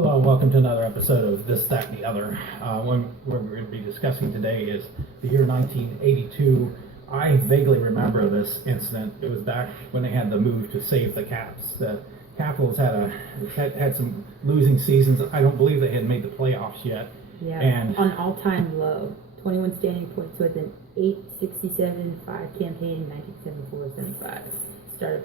Hello and welcome to another episode of This, That, and the Other. What we're going to be discussing today is the year 1982. I vaguely remember this incident. It was back when they had the move to save the Caps. The Capitals had some losing seasons. I don't believe they had made the playoffs yet. Yeah, and on all-time low. 21 standing points with an 8.67.5 campaign in 1974-75. Started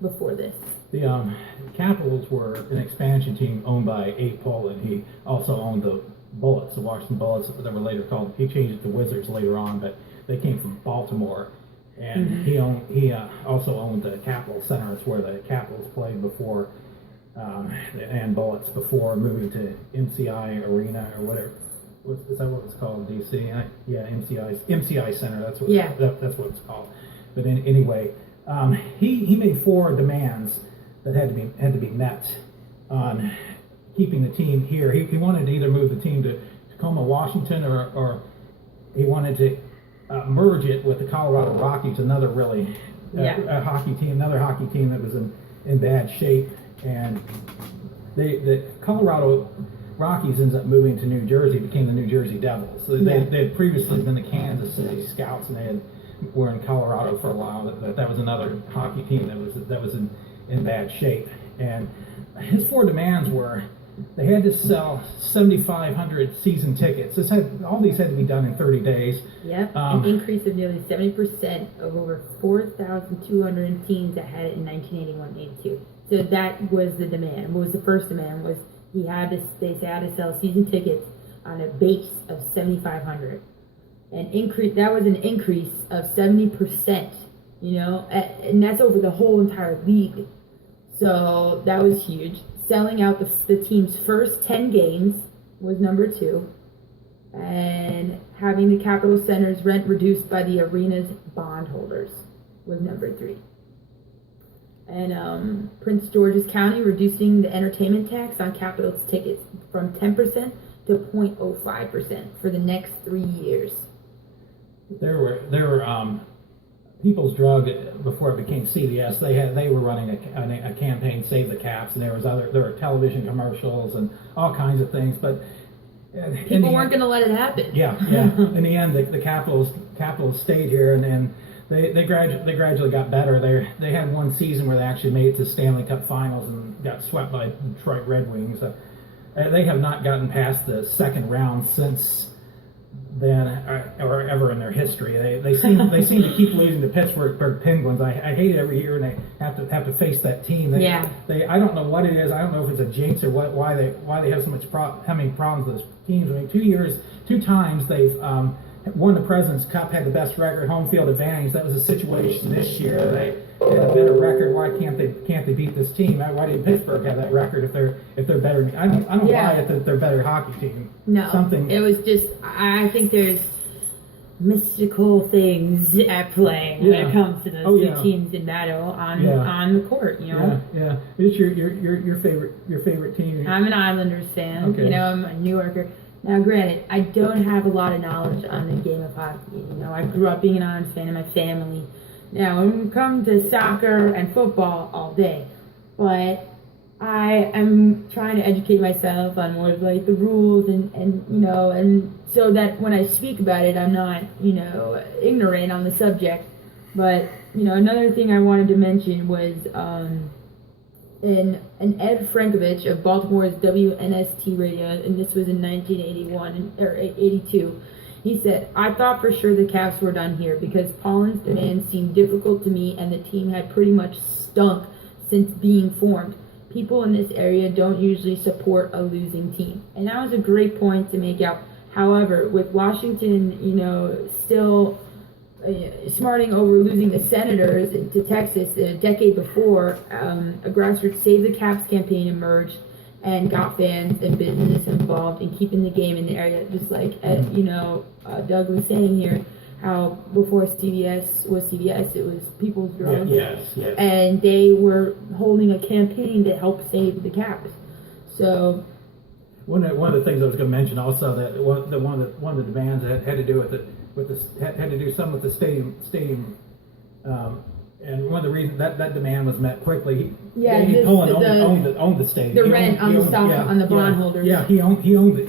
before this. The Capitals were an expansion team owned by Abe Pollin. He also owned the Bullets, the Washington Bullets, that were later called. He changed it to Wizards later on, but they came from Baltimore. And he also owned the Capitol Center. It's where the Capitals played before, and Bullets before moving to MCI Arena or whatever. Is that what it's called? DC? Yeah, MCI Center. That's what. Yeah. That's what it's called. But anyway, he made four demands that had to be met on keeping the team here. He wanted to either move the team to Tacoma, Washington, or he wanted to merge it with the Colorado Rockies, another really another hockey team that was in bad shape. And the Colorado Rockies ends up moving to New Jersey, became the New Jersey Devils. So they had previously been the Kansas City Scouts, and were in Colorado for a while. That was another hockey team that was in bad shape. And his four demands were they had to sell 7,500 season tickets. All these had to be done in 30 days. Yep, an increase of nearly 70% of over 4,200 teams that had it in 1981-82. So that was the demand. What was the first demand? Was they had to sell season tickets on a base of 7,500. That was an increase of 70%, and that's over the whole entire league. So that was huge. Selling out the team's first 10 games was number 2, and having the Capitol Center's rent reduced by the arena's bondholders was number 3. And Prince George's County reducing the entertainment tax on Capitol's tickets from 10% to 0.05% for the next 3 years. There were People's Drug before it became CVS. They were running a campaign, Save the Caps, and there were television commercials and all kinds of things. But people weren't going to let it happen. Yeah. In the end, the Capitals stayed here, and they gradually got better. They had one season where they actually made it to Stanley Cup Finals and got swept by Detroit Red Wings. They have not gotten past the second round since then, or ever in their history. They seem to keep losing to Pittsburgh Penguins. I hate it every year, and they have to face that team. I don't know what it is. I don't know if it's a jinx or why they have so much having problems with those teams. I mean, 2 times they've won the President's Cup, had the best record, home field advantage. That was a situation this year. They had a better record. Why can't they beat this team? Why did Pittsburgh have that record if they're better? I don't buy it that they're a better hockey team. No, it was just, I think there's mystical things at play when it comes to those two teams in battle on the court. Yeah. It's your favorite team. I'm an Islanders fan. Okay. I'm a New Yorker. Now, granted, I don't have a lot of knowledge on the game of hockey. I grew up being an Islanders fan in my family. Now, I'm come to soccer and football all day, but I am trying to educate myself on more of like the rules and so that when I speak about it, I'm not, ignorant on the subject. But, another thing I wanted to mention was, an Ed Frankovich of Baltimore's WNST radio, and this was in 1981 or 82. He said, "I thought for sure the Caps were done here because Pollin's demands seemed difficult to me, and the team had pretty much stunk since being formed. People in this area don't usually support a losing team," and that was a great point to make out. However, with Washington, still smarting over losing the Senators to Texas a decade before, a grassroots Save the Caps campaign emerged and got fans and business involved in keeping the game in the area. Just like Doug was saying here, how before CBS, it was People's Drug. Yes. And they were holding a campaign to help save the Caps. So one of the things I was going to mention also, that one of the demands that had to do with the stadium And one of the reasons that demand was met quickly. Yeah, he this- Poland the- owned the stadium. the He rent owned- on he the owned- stock on the bondholders. Yeah, he owned he owned the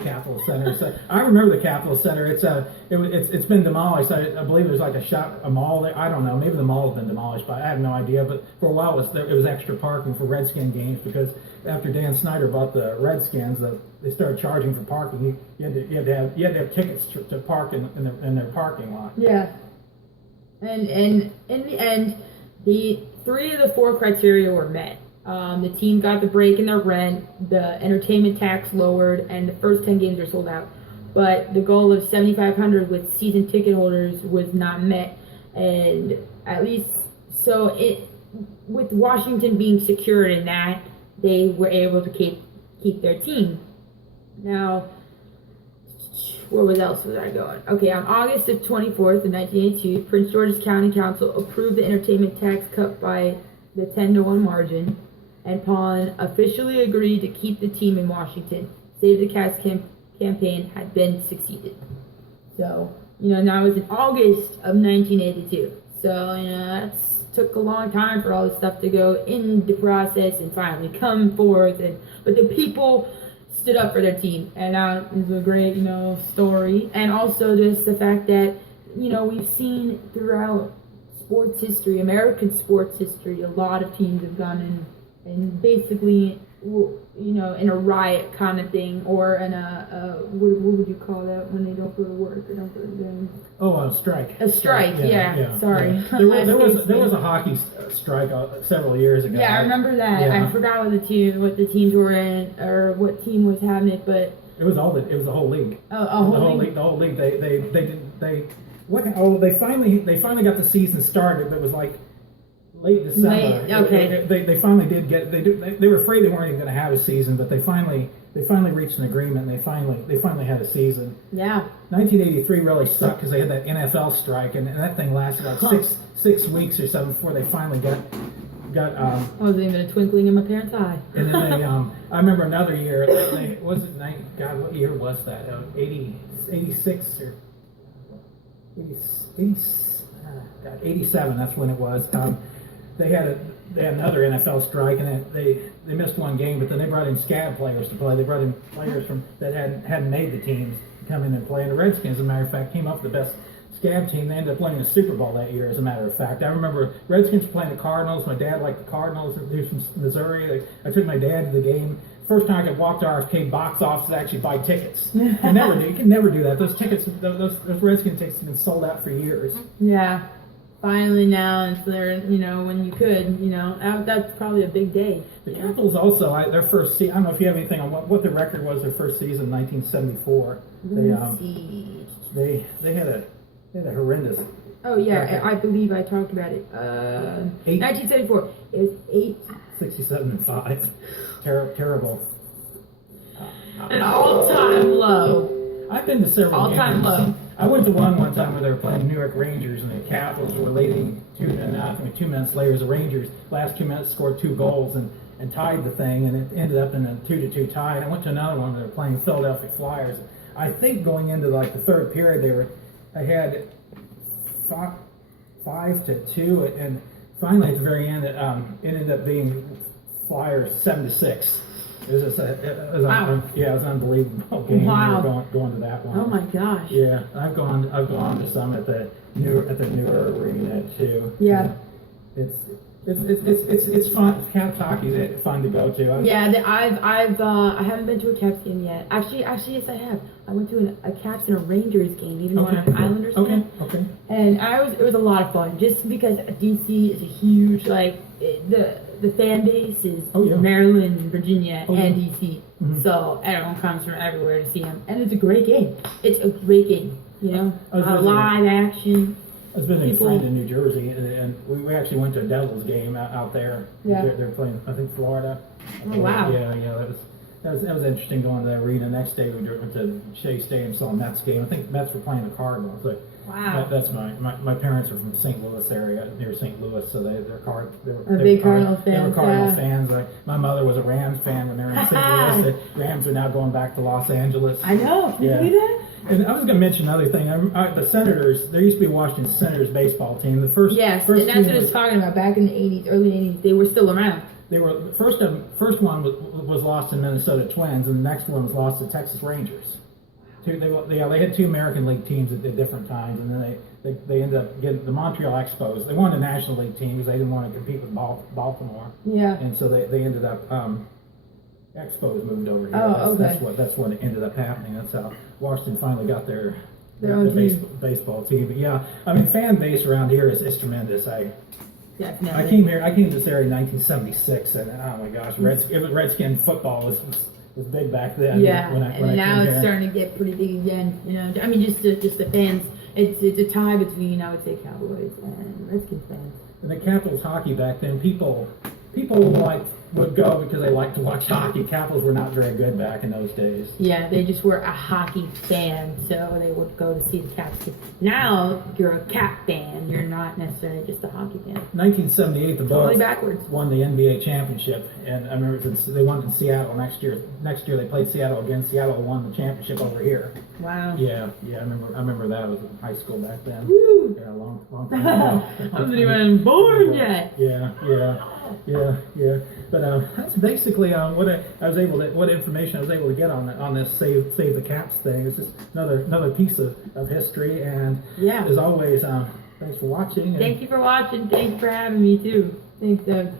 Capitol Center. So I remember the Capitol Center. It's been demolished. I believe there's like a mall there. I don't know. Maybe the mall has been demolished, but I have no idea. But for a while it was extra parking for Redskin games because after Dan Snyder bought the Redskins, they started charging for parking. You had to have tickets to park in their parking lot. Yeah. And in the end, the 3 of the 4 criteria were met. The team got the break in their rent, the entertainment tax lowered, and the first 10 games are sold out. But the goal of 7,500 with season ticket holders was not met, and at least with Washington being secured in that, they were able to keep their team. Now, where else was I going? Okay, on August of 24th of 1982, Prince George's County Council approved the entertainment tax cut by the 10-1 margin, and Pollen officially agreed to keep the team in Washington. Save the Cats campaign had been succeeded. So, now it was in August of 1982. So, that took a long time for all this stuff to go into process and finally come forth. But the people stood up for their team, and that is a great, story. And also just the fact that, we've seen throughout sports history, American sports history, a lot of teams have gone in and basically, in a riot kind of thing, or in what would you call that when they don't go to work, they don't go to the game? Oh, a strike. A strike, yeah. Sorry. Yeah. There was a hockey strike several years ago. Yeah, I remember that. Yeah. I forgot what the teams were in, or what team was having it, but it was the whole league. The whole league. They finally got the season started, but it was like late December. Okay. They finally did get. They were afraid they weren't even going to have a season, but they finally reached an agreement. And they finally had a season. Yeah. 1983 really sucked because they had that NFL strike, and that thing lasted like six weeks or so before they finally got. I wasn't even a twinkling in my parents' eye. And then I remember another year. What year was that? 86 or 87. That's when it was. They had another NFL strike, and they missed one game, but then they brought in scab players to play. They brought in players that hadn't made the teams to come in and play. And the Redskins, as a matter of fact, came up with the best scab team. They ended up winning the Super Bowl that year, as a matter of fact. I remember Redskins playing the Cardinals. My dad liked the Cardinals. They were from Missouri. I took my dad to the game. First time I could walk to RFK box office to actually buy tickets. You can never do that. Those tickets, those Redskins tickets have been sold out for years. Yeah. Finally now, and so they're, when you could, that's probably a big day. The Capitals also, their first season, I don't know if you have anything on what the record was their first season in 1974. They had a horrendous. Oh yeah, record. I believe I talked about it. 1974. It was 67-5. Terrible. An all-time low. I've been to several all-time games. low. I went to one time where they were playing New York Rangers, and the Capitals were leading 2 minutes later. The Rangers last 2 minutes scored 2 goals and tied the thing, and it ended up in a 2-2 tie. And I went to another one where they were playing Philadelphia Flyers. I think going into the third period, they had 5-2, and finally at the very end, it ended up being Flyers 7-6. It was an unbelievable game. Wow. Going to that one. Oh my gosh. Yeah, I've gone to some at the newer arena too. Yeah. It's fun. Caps hockey is fun to go to. I haven't been to a Caps game yet. Actually, yes, I have. I went to a Caps and a Rangers game, even on an Islanders game. Okay. And it was a lot of fun, just because DC is a huge the fan base is Maryland, Virginia, and DC. Mm-hmm. So everyone comes from everywhere to see them, and it's a great game. It's a great game, live action. I was visiting a friend in New Jersey, and we actually went to a Devils game out there. Yeah. They're playing, I think, Florida. Oh wow. Yeah. That was interesting going to the arena. Next day we went to Shea Stadium, saw a Mets game. I think the Mets were playing the Cardinals. But wow. That's my parents are from the St. Louis area, near St. Louis, so they were Cardinals fans. They were Cardinals fans. My mother was a Rams fan when they were in St. Louis. The Rams are now going back to Los Angeles. I know. Can you do that? And I was going to mention another thing. The Senators, there used to be a Washington Senators baseball team. The first, Yes, first and that's team what I was talking about. Back in the 80s, early 80s, they were still around. They were the first one was lost to Minnesota Twins, and the next one was lost to Texas Rangers. They had two American League teams at different times, and then they ended up getting the Montreal Expos. They wanted a National League team because they didn't want to compete with Baltimore. Yeah. And so they ended up Expos moved over here. Oh, okay. That's what ended up happening. That's how Washington finally got their own team. baseball team. But yeah, I mean, fan base around here is tremendous. Definitely. I came to this area in 1976, and oh my gosh, Redskin football was big back then. Yeah, when I and now came it's here. starting to get pretty big again. You know, I mean, just the fans. It's a tie between, I would say, Cowboys and Redskins fans. And the Capitals hockey back then, people would go because they liked to watch hockey. Capitals were not very good back in those days. Yeah, they just were a hockey fan, so they would go to see the Caps. Now, if you're a Cap fan, you're not necessarily just a hockey fan. 1978, the Totally Bulls backwards. won the NBA championship, and I remember they won in Seattle next year. Next year they played Seattle again. Seattle won the championship over here. Wow. Yeah, I remember that. I was in high school back then. Woo! Yeah, a long time ago. I wasn't even born yet. Yeah. But that's basically what information I was able to get on this save the Caps thing. It's just another piece of history. And Yeah. as always, thanks for watching. Thank you for watching. Thanks for having me too. Thanks, Doug.